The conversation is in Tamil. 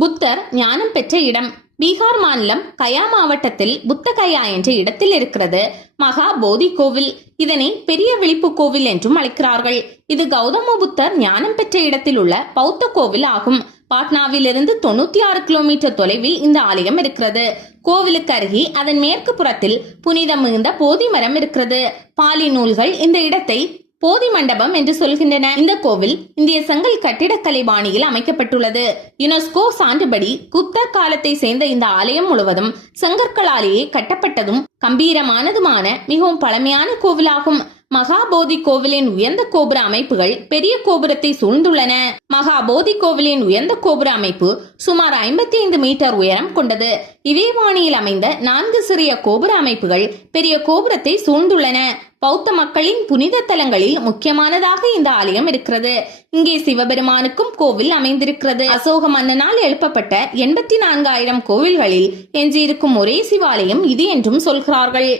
புத்தர் ஞானம் பெற்ற இடம். பீகார் மாநிலம் கயா மாவட்டத்தில் புத்த கயா என்ற இடத்தில் இருக்கிறது. மகா போதி கோவில். இதனை பெரிய விழிப்பு கோவில் என்றும் அழைக்கிறார்கள். இது கௌதம புத்தர் ஞானம் பெற்ற இடத்தில் உள்ள பௌத்த கோவில் ஆகும். பாட்னாவிலிருந்து தொண்ணூத்தி ஆறு கிலோமீட்டர் தொலைவில் இந்த ஆலயம் இருக்கிறது. கோவிலுக்கு அருகே அதன் மேற்கு புறத்தில் புனிதம் மிகுந்த போதி மரம் இருக்கிறது. பாலி நூல்கள் இந்த இடத்தை போதி மண்டபம் என்று சொல்கின்றன. இந்த கோவில் இந்திய சங்கல் கட்டிடக்கலை பாணியில் அமைக்கப்பட்டுள்ளது. யுனெஸ்கோ சான்றுபடி குப்தர் காலத்தை சேர்ந்த இந்த ஆலயம் முழுவதும் செங்கற்களாலேயே கட்டப்பட்டதும் கம்பீரமானதுமான மிகவும் பழமையான கோவிலாகும். மகாபோதி கோவிலின் உயர்ந்த கோபுர அமைப்புகள் பெரிய கோபுரத்தை சூழ்ந்துள்ளன. மகாபோதி கோவிலின் உயர்ந்த கோபுர அமைப்பு சுமார் ஐம்பத்தி ஐந்து மீட்டர் உயரம் கொண்டது. இதே வாணியில் அமைந்த நான்கு சிறிய கோபுர அமைப்புகள் பெரிய கோபுரத்தை சூழ்ந்துள்ளன. பௌத்த மக்களின் புனித தலங்களில் முக்கியமானதாக இந்த ஆலயம் இருக்கிறது. இங்கே சிவபெருமானுக்கும் கோவில் அமைந்திருக்கிறது. அசோக மன்னனால் எழுப்பப்பட்ட எண்பத்தி நான்காயிரம் கோவில்களில் எஞ்சியிருக்கும் ஒரே சிவாலயம் இது என்றும் சொல்கிறார்கள்.